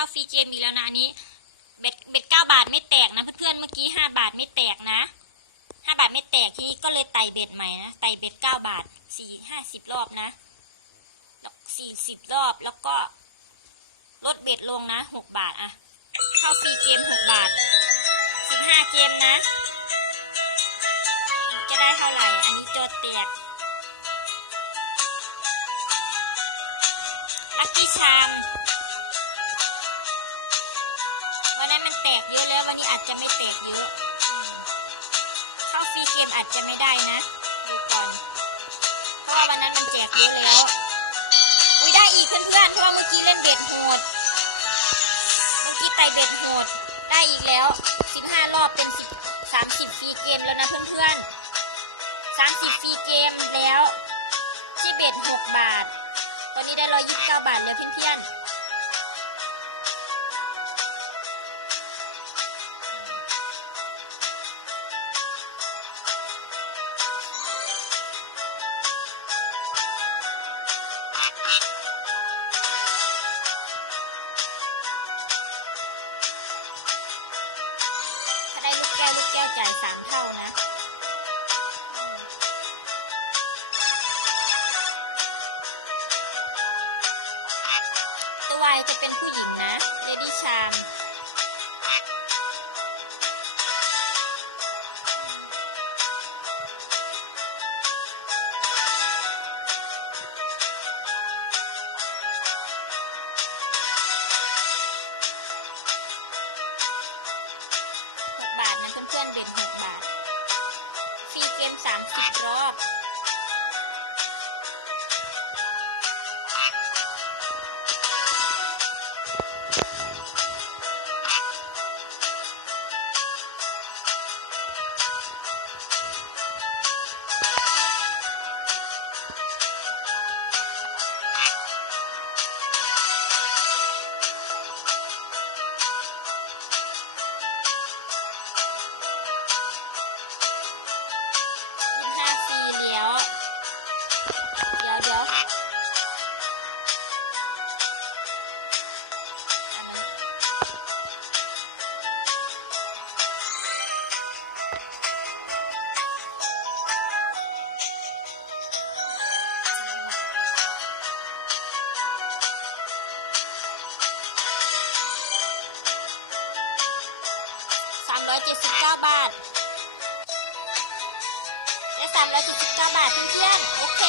าฟรีเกมอีกแล้วนะอันนี้เบ็ดเบ็ดเก้าบาทไม่แตกนะเพื่อนๆเมื่อกี้ห้าบาทไม่แตกนะห้าบาทไม่แตกที่ก็เลยไต่เบ็ดใหม่นะไต่เบ็ดเก้าบาทสี่ห้าสิบรอบนะสี่สิบรอบแล้วก็ลดเบ็ดลงนะหกบาทอะเข้าฟรีเกมหกบาทสิบห้าเกมนะจะได้เท่าไหร่อันนี้จท แล้ววันนี้อาจจะไม่แตกเยอะเข้าฟรีเกมอาจจะไม่ได้นะดูก่อนเพราะว่าวันนั้นมันแจกเยอะแล้วอุ้ยได้อีกเพื่อนๆเพราะว่าเมื่อกี้เล่นเบ็ดโหดเมื่อกี้ไต่เบ็ดโหดได้อีกแล้ว15รอบเป็น10 30ฟรีเกมแล้วนะเพื่อนๆ30ฟรีเกมแล้วที่เบ็ด6บาท ตอนนี้ได้129บาทแล้วเพื่อนๆ จะเป็นผู้หญิงนะเดนิชาม 79 บาทแบเก้าบาทเพื่อนโอเค